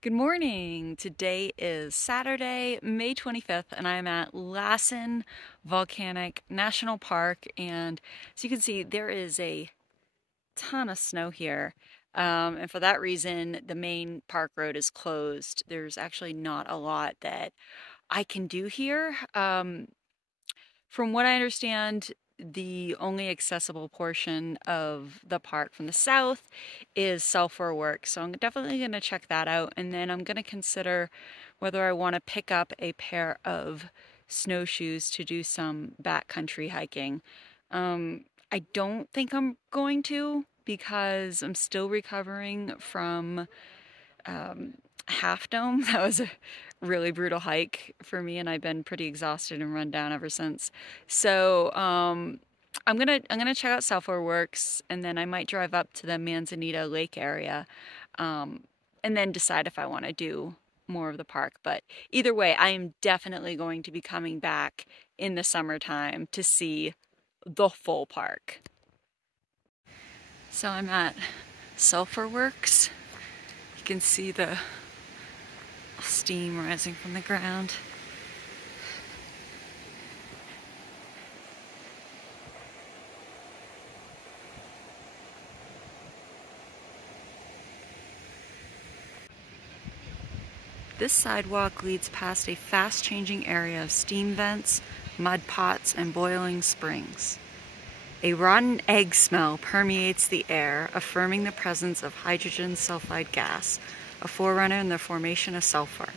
Good morning. Today is Saturday, May 25th, and I'm at Lassen Volcanic National Park. And as you can see, there is a ton of snow here. And for that reason, the main park road is closed. There's actually not a lot that I can do here. From what I understand, the only accessible portion of the park from the south is Sulphur Works. So I'm definitely going to check that out. And then I'm going to consider whether I want to pick up a pair of snowshoes to do some backcountry hiking. I don't think I'm going to because I'm still recovering from Half Dome. That was a really brutal hike for me, and I've been pretty exhausted and run down ever since. So I'm gonna check out Sulphur Works, and then I might drive up to the Manzanita Lake area, and then decide if I want to do more of the park. But either way, I am definitely going to be coming back in the summertime to see the full park. So I'm at Sulphur Works. You can see the steam rising from the ground. This sidewalk leads past a fast-changing area of steam vents, mud pots, and boiling springs. A rotten egg smell permeates the air, affirming the presence of hydrogen sulfide gas, a forerunner in the formation of sulfur.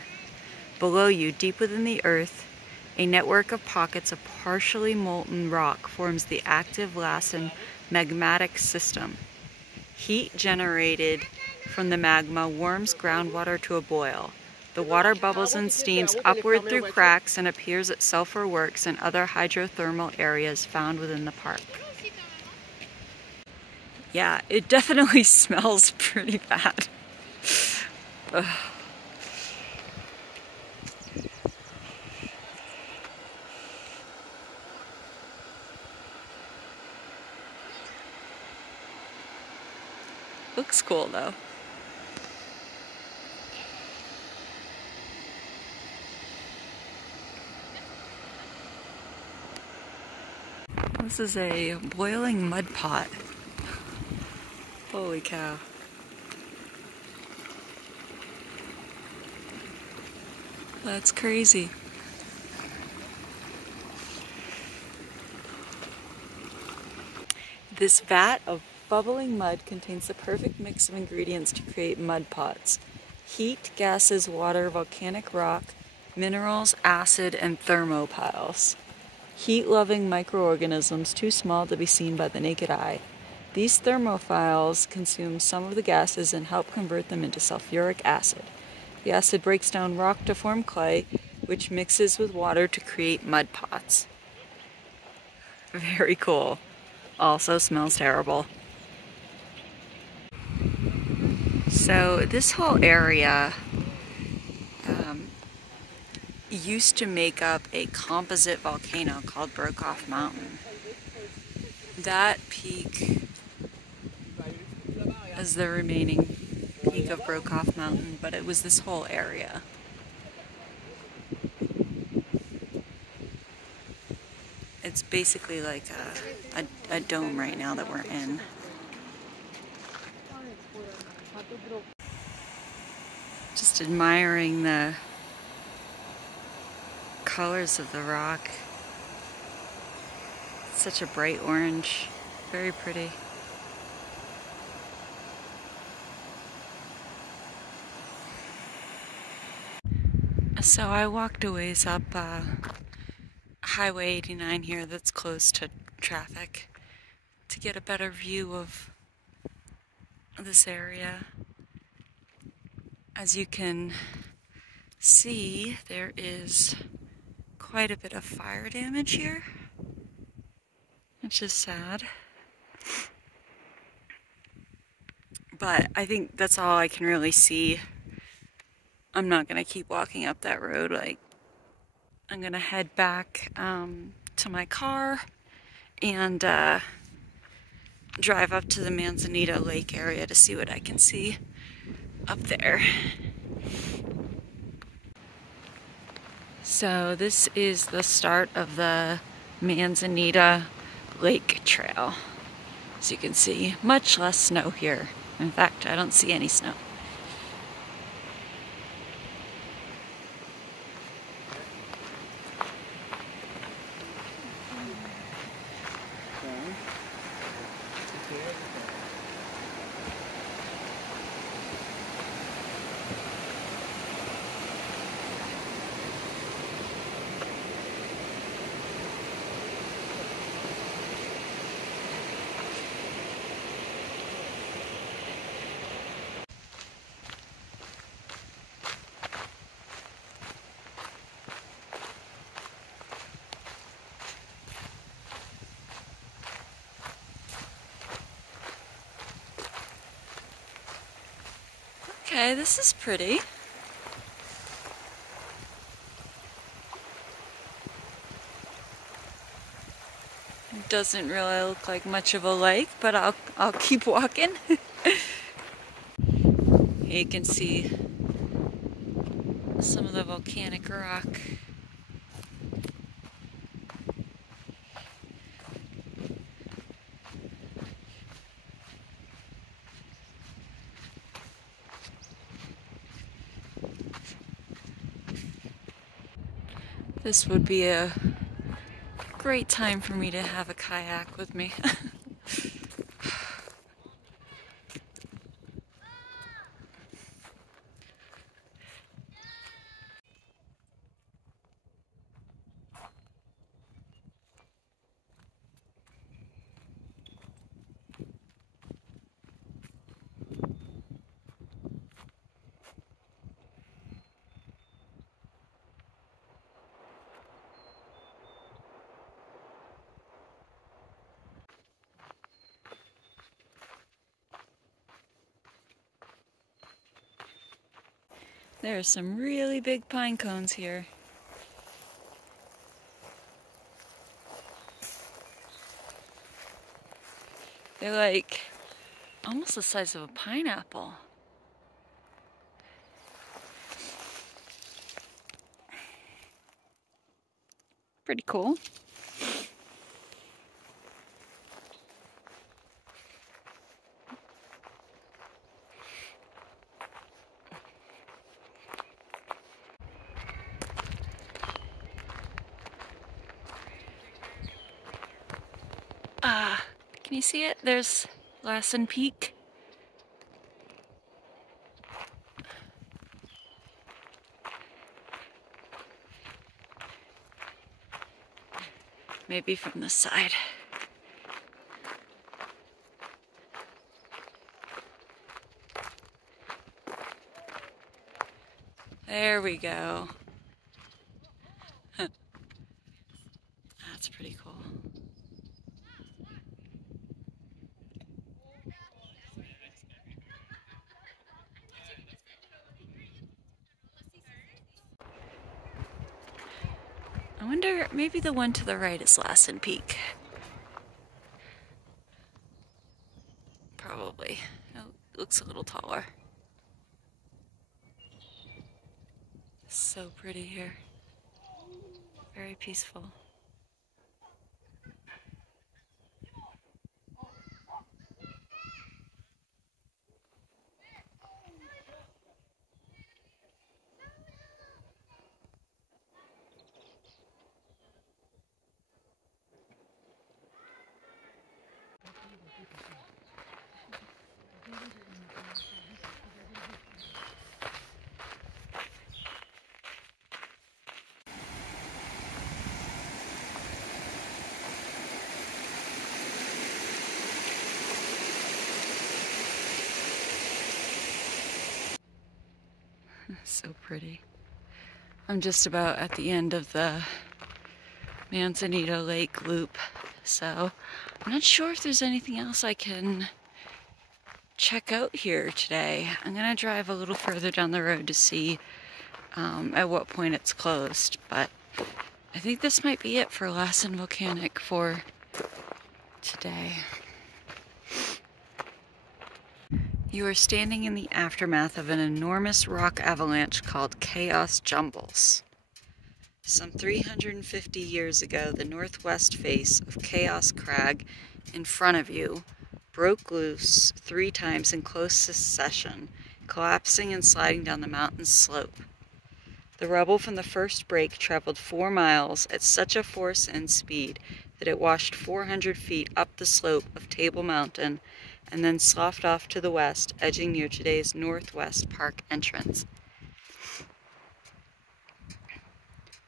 Below you, deep within the earth, a network of pockets of partially molten rock forms the active Lassen magmatic system. Heat generated from the magma warms groundwater to a boil. The water bubbles and steams upward through cracks and appears at Sulphur Works and other hydrothermal areas found within the park. Yeah, it definitely smells pretty bad. Ugh. Looks cool though. This is a boiling mud pot. Holy cow. That's crazy. This vat of bubbling mud contains the perfect mix of ingredients to create mud pots. Heat, gases, water, volcanic rock, minerals, acid, and thermopiles. Heat-loving microorganisms too small to be seen by the naked eye. These thermophiles consume some of the gases and help convert them into sulfuric acid. The acid breaks down rock to form clay, which mixes with water to create mud pots. Very cool. Also smells terrible. So this whole area used to make up a composite volcano called Brokoff Mountain. That peak is the remaining peak of Brokoff Mountain, but it was this whole area. It's basically like a dome right now that we're in. Just admiring the colors of the rock. It's such a bright orange, very pretty. So I walked a ways up Highway 89 here that's close to traffic to get a better view of this area. As you can see, there is quite a bit of fire damage here, which is sad. But I think that's all I can really see. I'm not gonna keep walking up that road. Like, I'm gonna head back to my car and drive up to the Manzanita Lake area to see what I can see up there. So this is the start of the Manzanita Lake Trail. As you can see, much less snow here. In fact, I don't see any snow. Okay, this is pretty. It doesn't really look like much of a lake, but I'll keep walking. You can see some of the volcanic rock. This would be a great time for me to have a kayak with me. There are some really big pine cones here. They're like almost the size of a pineapple. Pretty cool. Can you see it? There's Lassen Peak. Maybe from this side. There we go. That's pretty cool. I wonder, maybe the one to the right is Lassen Peak. Probably. It looks a little taller. So pretty here. Very peaceful. So pretty. I'm just about at the end of the Manzanita Lake loop, so I'm not sure if there's anything else I can check out here today. I'm gonna drive a little further down the road to see at what point it's closed, but I think this might be it for Lassen Volcanic for today. You are standing in the aftermath of an enormous rock avalanche called Chaos Jumbles. Some 350 years ago, the northwest face of Chaos Crag in front of you broke loose 3 times in close succession, collapsing and sliding down the mountain slope. The rubble from the first break traveled 4 miles at such a force and speed that it washed 400 feet up the slope of Table Mountain and then sloughed off to the west, edging near today's Northwest Park entrance.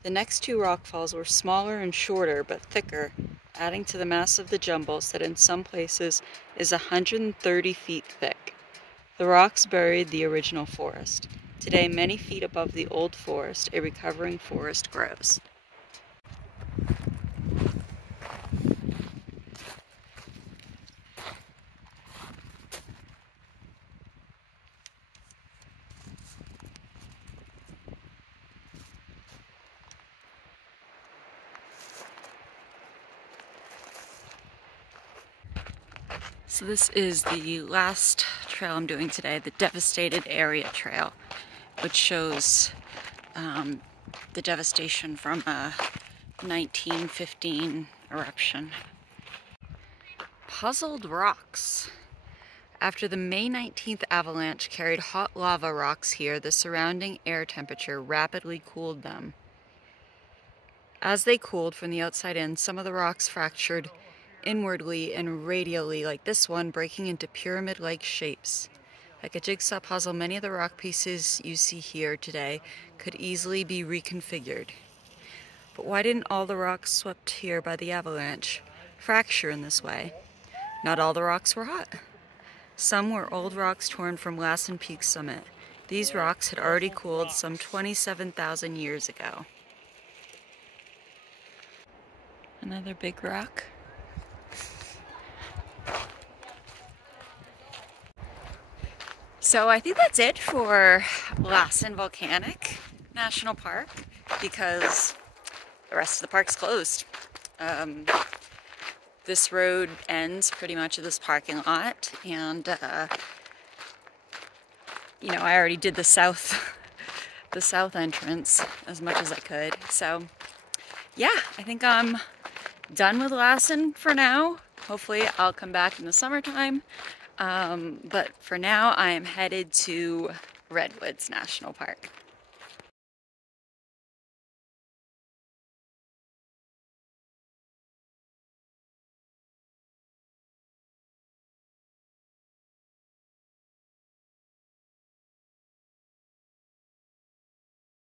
The next 2 rockfalls were smaller and shorter but thicker, adding to the mass of the jumbles that in some places is 130 feet thick. The rocks buried the original forest. Today, many feet above the old forest, a recovering forest grows. So this is the last trail I'm doing today, the Devastated Area Trail, which shows the devastation from a 1915 eruption. Puzzled rocks. After the May 19th avalanche carried hot lava rocks here, the surrounding air temperature rapidly cooled them. As they cooled from the outside in, some of the rocks fractured inwardly and radially, like this one, breaking into pyramid-like shapes. Like a jigsaw puzzle, many of the rock pieces you see here today could easily be reconfigured. But why didn't all the rocks swept here by the avalanche fracture in this way? Not all the rocks were hot. Some were old rocks torn from Lassen Peak summit. These rocks had already cooled some 27,000 years ago. Another big rock. So I think that's it for Lassen Volcanic National Park, because the rest of the park's closed. This road ends pretty much at this parking lot, and you know, I already did the south entrance as much as I could. So yeah, I think I'm done with Lassen for now. Hopefully I'll come back in the summertime. But for now, I am headed to Redwoods National Park.